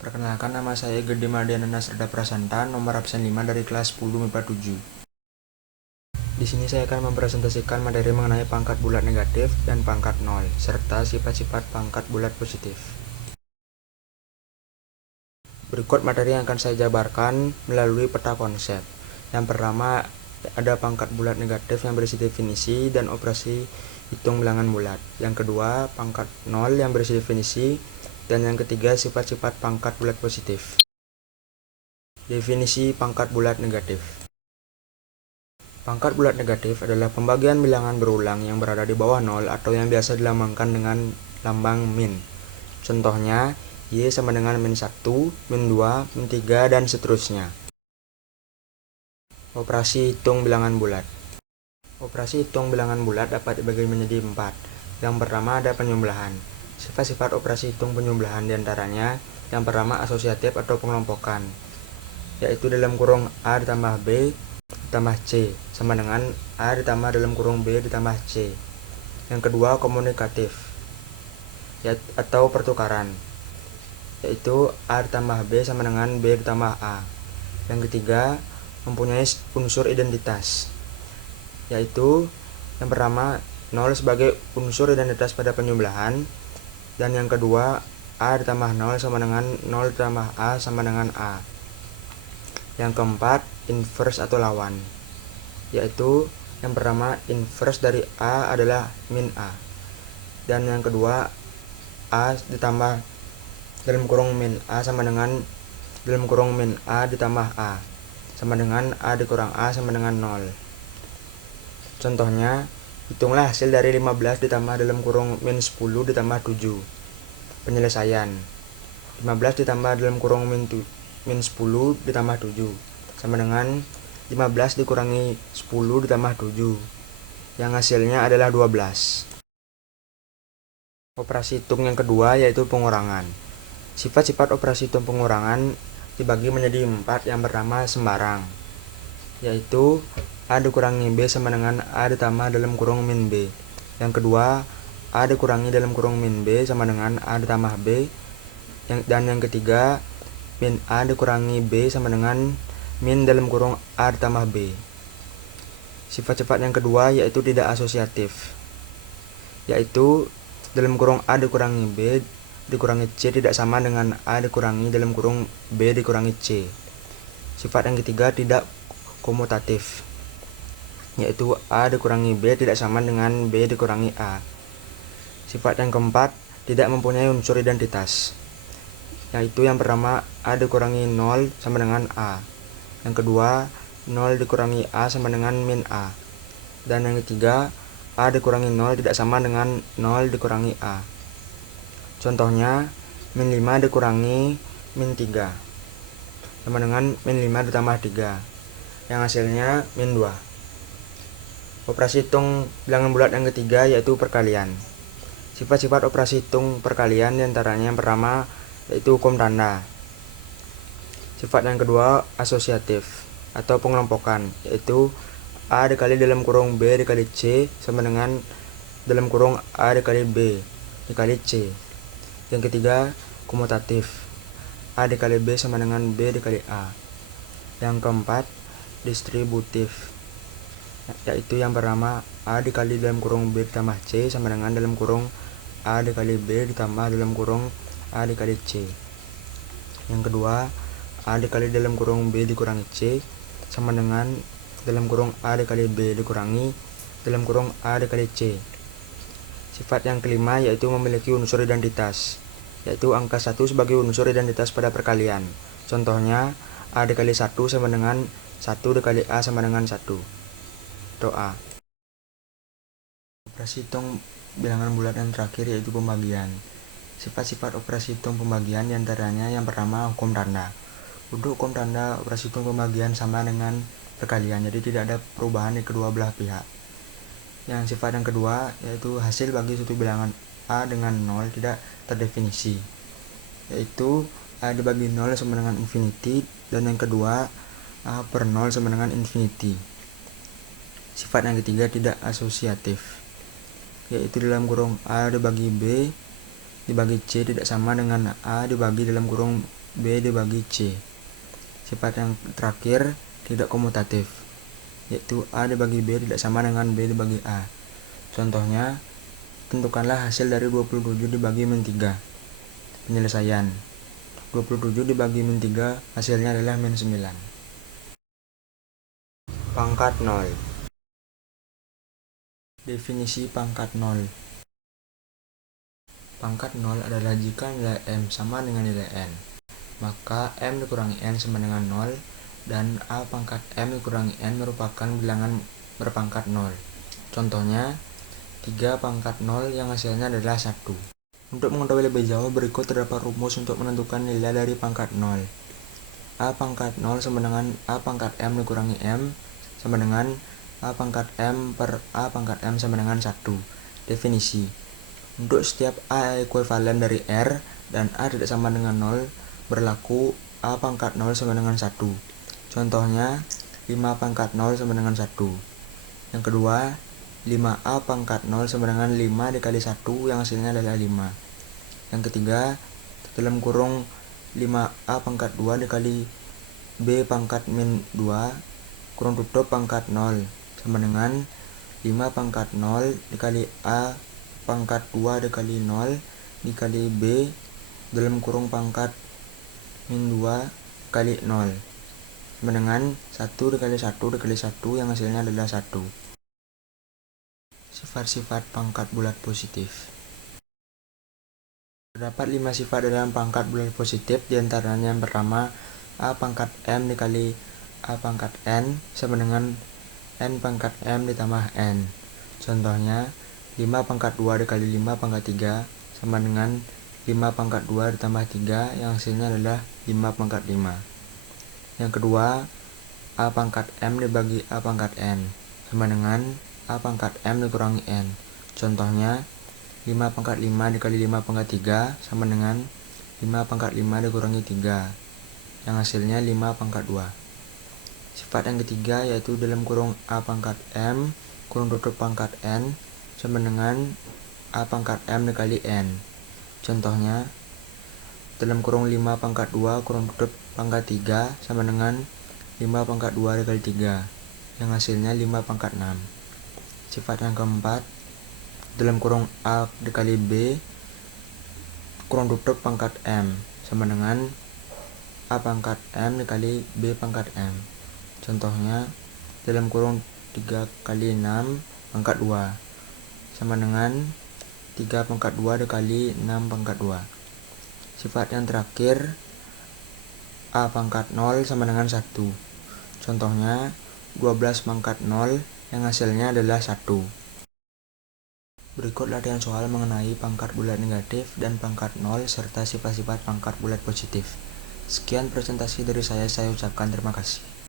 Perkenalkan, nama saya Gede Mardiana Nasrda Prasanta, nomor absen 5 dari kelas 10 MIPA 7. Di sini saya akan mempresentasikan materi mengenai pangkat bulat negatif dan pangkat nol, serta sifat-sifat pangkat bulat positif. Berikut materi yang akan saya jabarkan melalui peta konsep. Yang pertama, ada pangkat bulat negatif yang berisi definisi dan operasi hitung bilangan bulat. Yang kedua, pangkat nol yang berisi definisi. Dan yang ketiga, sifat-sifat pangkat bulat positif. Definisi pangkat bulat negatif. Pangkat bulat negatif adalah pembagian bilangan berulang yang berada di bawah nol atau yang biasa dilambangkan dengan lambang min. Contohnya, Y sama dengan min 1, min 2, min 3, dan seterusnya. Operasi hitung bilangan bulat. Operasi hitung bilangan bulat dapat dibagi menjadi 4. Yang pertama ada penyembelahan. Sifat-sifat operasi hitung penyembelahan diantaranya yang pertama asosiatif atau pengelompokan, yaitu dalam kurung A ditambah B ditambah C sama dengan A ditambah dalam kurung B ditambah C. Yang kedua komunikatif atau pertukaran, yaitu A ditambah B sama dengan B ditambah A. Yang ketiga mempunyai unsur identitas, yaitu yang pertama 0 sebagai unsur identitas pada penyembelahan, dan yang kedua A ditambah 0 sama dengan 0 ditambah A sama dengan A. Yang keempat inverse atau lawan, yaitu yang pertama inverse dari A adalah min A, dan yang kedua A ditambah dalam kurung min A sama dengan dalam kurung min A ditambah A sama dengan A dikurang A sama dengan 0. Contohnya, hitunglah hasil dari 15 ditambah dalam kurung min 10 ditambah 7. Penyelesaian, 15 ditambah dalam kurung min 10 ditambah 7 sama dengan 15 dikurangi 10 ditambah 7, yang hasilnya adalah 12. Operasi hitung yang kedua yaitu pengurangan. Sifat-sifat operasi hitung pengurangan dibagi menjadi 4. Yang pertama sembarang, yaitu A dikurangi B sama dengan A ditambah dalam kurung min B. Yang kedua A dikurangi dalam kurung min B sama dengan A ditambah B. Dan yang ketiga min A dikurangi B sama dengan min dalam kurung A ditambah B. Sifat-sifat yang kedua yaitu tidak asosiatif, yaitu dalam kurung A dikurangi B dikurangi C tidak sama dengan A dikurangi dalam kurung B dikurangi C. Sifat yang ketiga tidak komutatif, yaitu A dikurangi B tidak sama dengan B dikurangi A. Sifat yang keempat tidak mempunyai unsur identitas, yaitu yang pertama A dikurangi 0 sama dengan A, yang kedua 0 dikurangi A sama dengan min A, dan yang ketiga A dikurangi 0 tidak sama dengan 0 dikurangi A. Contohnya, min 5 dikurangi min 3 sama dengan min 5 ditambah 3, yang hasilnya min 2. Operasi hitung bilangan bulat yang ketiga yaitu perkalian. Sifat-sifat operasi hitung perkalian diantaranya yang pertama yaitu hukum tanda. Sifat yang kedua asosiatif atau pengelompokan, yaitu A dikali dalam kurung B dikali C sama dengan dalam kurung A dikali B dikali C. Yang ketiga komutatif, A dikali B sama dengan B dikali A. Yang keempat distributif, yaitu yang pertama A dikali dalam kurung B ditambah C sama dengan dalam kurung A dikali B ditambah dalam kurung A dikali C. Yang kedua A dikali dalam kurung B dikurangi C sama dengan dalam kurung A dikali B dikurangi dalam kurung A dikali C. Sifat yang kelima yaitu memiliki unsur identitas, yaitu angka 1 sebagai unsur identitas pada perkalian. Contohnya, A dikali 1 sama dengan 1 dikali A sama dengan 1. Doa. Operasi hitung bilangan bulat yang terakhir yaitu pembagian. Sifat-sifat operasi hitung pembagian diantaranya yang pertama hukum tanda. Untuk hukum tanda operasi hitung pembagian sama dengan perkalian, jadi tidak ada perubahan di kedua belah pihak. Yang sifat yang kedua yaitu hasil bagi suatu bilangan A dengan 0 tidak terdefinisi, yaitu A dibagi 0 sama dengan infinity, dan yang kedua A per 0 sama dengan infinity. Sifat yang ketiga tidak asosiatif, yaitu dalam kurung A dibagi B dibagi C tidak sama dengan A dibagi dalam kurung B dibagi C. Sifat yang terakhir tidak komutatif, yaitu A dibagi B tidak sama dengan B dibagi A. Contohnya, tentukanlah hasil dari 27 dibagi min 3. Penyelesaian. 27 dibagi min 3 hasilnya adalah min 9. Pangkat 0. Definisi pangkat 0. Pangkat 0 adalah jika nilai M sama dengan nilai N, maka M dikurangi N sama dengan 0, dan A pangkat M dikurangi N merupakan bilangan berpangkat 0. Contohnya, 3 pangkat 0 yang hasilnya adalah 1. Untuk mengetahui lebih jauh, berikut terdapat rumus untuk menentukan nilai dari pangkat 0. A pangkat 0 sama dengan A pangkat M dikurangi M sama dengan A pangkat M per A pangkat M sama dengan 1. Definisi. Untuk setiap A ekuivalen dari R dan A tidak sama dengan 0, berlaku A pangkat 0 sama dengan 1. Contohnya, 5 pangkat 0 sama dengan 1. Yang kedua, 5A pangkat 0 sama dengan 5 dikali 1 yang hasilnya adalah 5. Yang ketiga, dalam kurung 5A pangkat 2 dikali B pangkat min 2 kurung tutup pangkat 0 sama dengan 5 pangkat 0 dikali A pangkat 2 dikali 0 dikali B dalam kurung pangkat min 2 kali 0 sama dengan 1 dikali 1 dikali 1 yang hasilnya adalah 1. Sifat-sifat pangkat bulat positif. Terdapat 5 sifat dalam pangkat bulat positif, diantaranya yang pertama, A pangkat M dikali A pangkat N sama dengan N pangkat M ditambah N. Contohnya, 5 pangkat 2 dikali 5 pangkat 3 sama dengan 5 pangkat 2 ditambah 3 yang hasilnya adalah 5 pangkat 5. Yang kedua, A pangkat M dibagi A pangkat N sama dengan A pangkat M dikurangi N. Contohnya, 5 pangkat 5 dikali 5 pangkat 3 sama dengan 5 pangkat 5 dikurangi 3 yang hasilnya 5 pangkat 2. Sifat yang ketiga yaitu dalam kurung A pangkat M kurung tutup pangkat N sama dengan A pangkat M dikali N. Contohnya, dalam kurung 5 pangkat 2 kurung tutup pangkat 3 sama dengan 5 pangkat 2 dikali 3 yang hasilnya 5 pangkat 6. Sifat yang keempat, dalam kurung A dikali B kurung tutup pangkat M sama dengan A pangkat M dikali B pangkat M. Contohnya, dalam kurung 3 kali 6 pangkat 2 sama dengan 3 pangkat 2 dikali 6 pangkat 2. Sifat yang terakhir, A pangkat 0 sama dengan 1. Contohnya, 12 pangkat 0 yang hasilnya adalah 1. Berikut latihan soal mengenai pangkat bulat negatif dan pangkat 0 serta sifat-sifat pangkat bulat positif. Sekian presentasi dari saya ucapkan terima kasih.